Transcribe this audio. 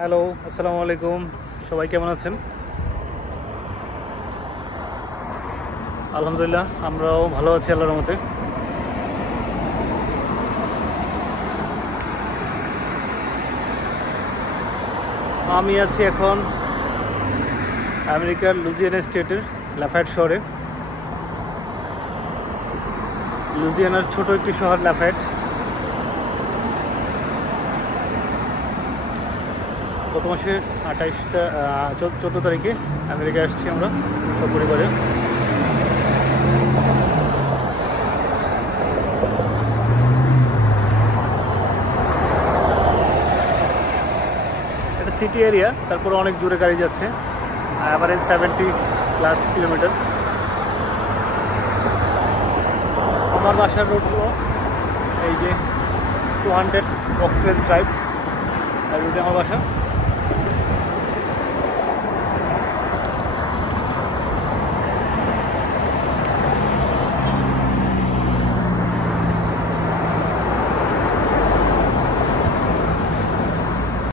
Hello, আসসালামু আলাইকুম। সবাই কেমন আছেন? আলহামদুলিল্লাহ, আমরাও ভালো আছি আল্লাহর রহমতে। আমি আছি এখন আমেরিকার লুজিয়ানা স্টেটের লাফায়েট শহরে। লুজিয়ানার ছোট একটি শহর লাফায়েট। গত মাসের 14 তারিখে আমেরিকায় আসছি আমরা সপরিবারে। এটা সিটি এরিয়া, তারপরে অনেক দূরে গাড়ি যাচ্ছে, অ্যাভারেজ 70+ কিলোমিটার। আমার বাসার রোড হলো এই যে 200 ওয়াকওয়েজ ড্রাইভ, আর রুটে আমার বাসা।